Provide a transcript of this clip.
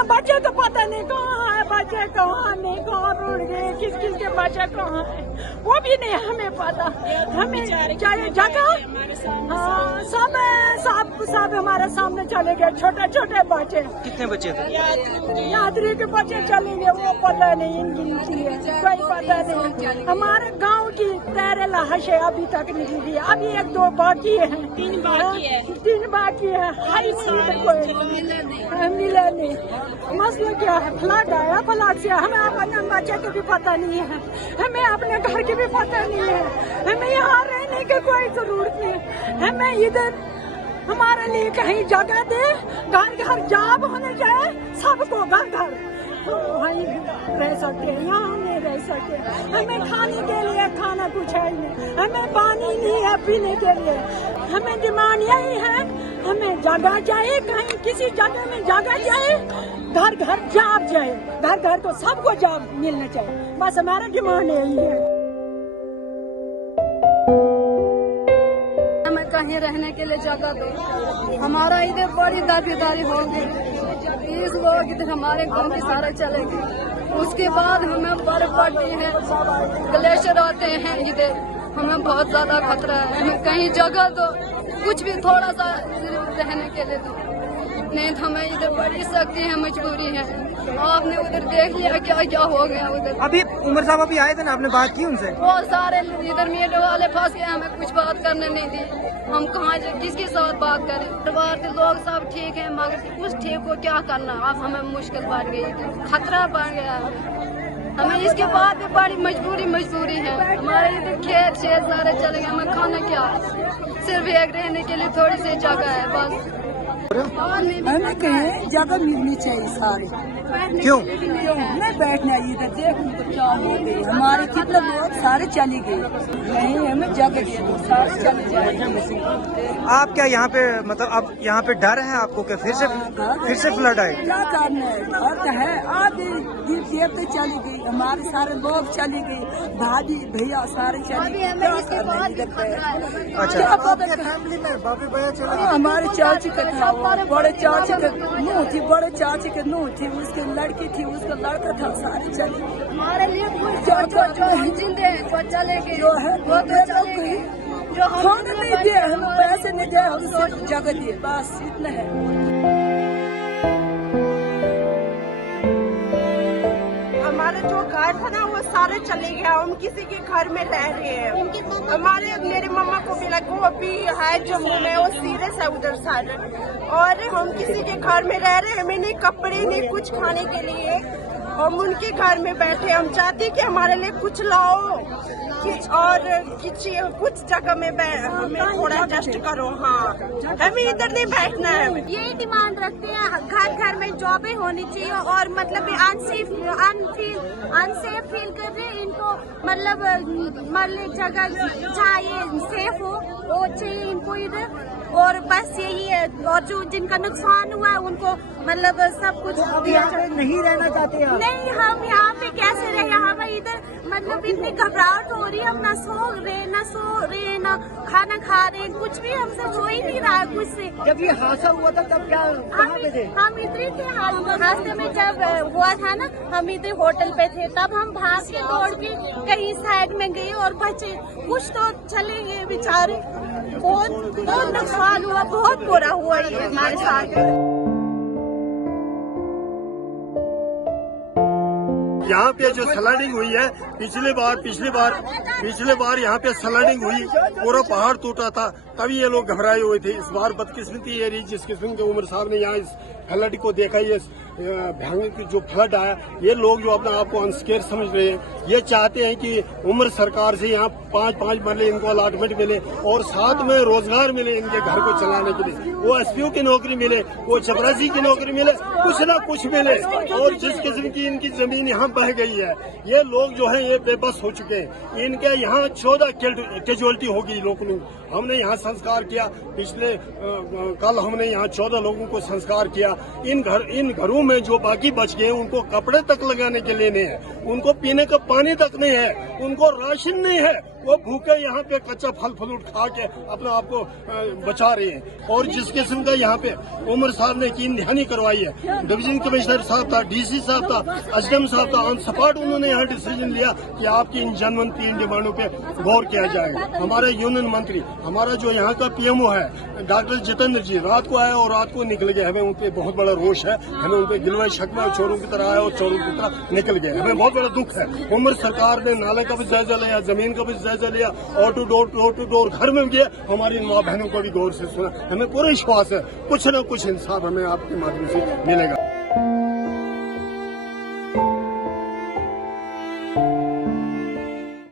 अपना बच्चे तो पता नहीं कहाँ है, बच्चे कहाँ नहीं, कहाँ रुड़ गए, किस किस के बच्चे कहाँ है वो भी नहीं हमें पता। हमें चाहिए जगह। हाँ, सब हमारे सामने चले गए, छोटे छोटे बच्चे। कितने बच्चे थे? यात्री के बच्चे चले गए, वो पता नहीं, गिनती है कोई पता नहीं। हमारे गांव की 13 लाश है अभी तक निकली है, अभी 1-2 बाकी है, 3 बाकी है। हर कोई मिला नहीं। मसला क्या है? फ्लड आया, फ्लड से हमें अपने बच्चे के भी पता नहीं है, हमें अपने घर की भी पता नहीं है, हमें यहाँ रहने की कोई जरूरत नहीं। हमें इधर हमारे लिए कहीं जगह दे, घर घर जॉब होने जाए, सबको घर घर वहीं रह सके, यहाँ नहीं रह सके। हमें खाने के लिए खाना कुछ है नहीं, हमें पानी नहीं है पीने के लिए। हमें डिमांड यही है, हमें जगह चाहिए, कहीं किसी जगह में जगह चाहिए, घर घर जॉब चाहिए, घर घर को सबको जॉब मिलना चाहिए, बस हमारा डिमांड यही है। हमें कहीं रहने के लिए जगह दो। हमारा इधर बड़ी दावेदारी हो गई, 30 लोग इधर हमारे गांव के सारे चले गए। उसके बाद हमें बर्फ पड़ती है, ग्लेशियर आते हैं इधर, हमें बहुत ज्यादा खतरा है। हमें कहीं जगह दो, कुछ भी थोड़ा सा रहने के लिए दो, नहीं तो हमें इधर बड़ी सख्ती है, मजबूरी है। आपने उधर देख लिया क्या क्या हो गया उधर। अभी उमर साहब अभी आए थे ना, आपने बात की उनसे? वो सारे इधर मीडिया वाले फंस गए, हमें कुछ बात करने नहीं दी। हम कहाँ किसके साथ बात करें? परिवार के लोग सब ठीक है, मगर कुछ ठीक को क्या करना, अब हमें मुश्किल बढ़ गई, खतरा बढ़ गया है। हमें इसके बाद भी बड़ी मजबूरी है। हमारे इधर खेत सारे चले गए, हमें खाना क्या, सिर्फ एक रहने के लिए थोड़ी सी जगह है बस। हमें कहीं जगह मिलनी चाहिए सारे। क्यों नहीं बैठना इधर, देख तो क्या हो गई, हमारे कितने लोग सारे चले गए, नहीं हमें जगह दे दो, सारे चले जाए। आप क्या यहाँ पे मतलब अब यहाँ पे डर है आपको कि फिर से फ्लड आए? क्या करना है, डर है। आप देव तो चली गई, हमारे सारे लोग चले गए, भाभी भैया सारे चले गए, क्या करना है इधर पे। अच्छा, फैमिली में बाबी भैया चले, हमारे चाची का था, बड़े चाची का नूह थी, बड़े चाची के नूह थी, उसकी लड़की थी, उसका लड़का था, सारे चले। हमारे लिए जो जिंदे हैं जो चले गए, जो है वो तो चले गए, जो हम नहीं दिए, हम पैसे नहीं दिए, हम जगह दिए, बस इतना है। हमारे जो घर था ना वो सारे चले गए, हम किसी के घर में रह रहे हैं। मेरे मम्मा को भी लगा, वो अभी है जम्मू में, वो सीरियस है उधर साइड, और हम किसी के घर में रह रहे हैं, हमें नहीं कपड़े नहीं कुछ खाने के लिए, हम उनके घर में बैठे। हम चाहते कि हमारे लिए कुछ लाओ और कुछ जगह में हमें थोड़ा एडजस्ट करो। हाँ, हमें इधर नहीं बैठना है। यही डिमांड रखते हैं, घर घर में जॉबें होनी चाहिए, और मतलब अनसेफ फील कर रहे हैं इनको, मतलब जगह जहाँ ये सेफ हो वो चाहिए इनको इधर, और बस यही है। और जो जिनका नुकसान हुआ है उनको मतलब सब कुछ नहीं रहना चाहते हैं। नहीं, हम यहाँ पे कैसे रहे, हमें इधर मतलब इतनी घबराहट हो रही है, हम ना सो रहे ना खाना खा रहे, कुछ भी हमसे हो ही नहीं रहा है कुछ से। जब ये हादसा हुआ था तब क्या कहाँ पे थे? हम इधर ही थे, रास्ते में जब हुआ था ना, हम इधर होटल पे थे, तब हम भाग के दौड़ के कहीं साइड में गए और बचे, कुछ तो चले गए बेचारे। बहुत नुकसान हुआ, बहुत बुरा हुआ ये हमारे साथ। यहाँ पे जो स्लाइडिंग हुई है पिछले बार यहाँ पे स्लाइडिंग हुई, पूरा पहाड़ टूटा था, तभी ये लोग घबराए हुए थे। इस बार बदकिस्मती ये रही जिस किस्म के उमर साहब ने यहाँ इस फ्लड को देखा, ये भयंकर जो फ्लड आया, ये लोग जो अपने आप को अनस्केयर समझ रहे हैं, ये चाहते हैं कि उमर सरकार से यहाँ 5-5 मरले इनको अलॉटमेंट मिले और साथ में रोजगार मिले इनके घर को चलाने के लिए, वो एसपीओ की नौकरी मिले, वो चपरासी की नौकरी मिले, कुछ ना कुछ मिले। और जिस किस्म की इनकी जमीन यहाँ बह गई है, ये लोग जो है ये बेबस हो चुके हैं। इनके यहाँ 14 कैजुअलिटी होगी लोगों ने। हमने यहाँ संस्कार किया, कल हमने यहाँ 14 लोगों को संस्कार किया। इन घरों में जो बाकी बच गए उनको कपड़े तक लगाने के लिए नहीं है, उनको पीने का पानी तक नहीं है, उनको राशन नहीं है, वो भूखे यहाँ पे कच्चा फल फ्रूट खा के अपने आप को बचा रहे हैं। और जिस किस्म का यहाँ पे उमर साहब ने कीन दहानी करवाई है, डिवीजन कमिश्नर साहब था, डीसी साहब था, एसडीएम साहब था, ऑन स्पॉट उन्होंने यहाँ डिसीजन लिया कि आपकी इन जनवन 3 डिमांडों पे गौर किया जाएगा। हमारे यूनियन मंत्री, हमारा जो यहाँ का पीएमओ है डॉक्टर जितेंद्र जी रात को आए और रात को निकल गए। हमें उन पे बहुत बड़ा रोष है, हमें उन पे गिलवा शकवा चोरों की तरह आए और चोरों की तरह निकल गए। हमें बहुत बड़ा दुख है। उमर सरकार ने नाले का भी जायजा लिया, जमीन का भी जायजा लिया, डोर टू डोर घर में गया, हमारी माँ बहनों को भी गौर से सुना। हमें पूरा विश्वास है कुछ न कुछ इंसाफ हमें आपके माध्यम से मिलेगा।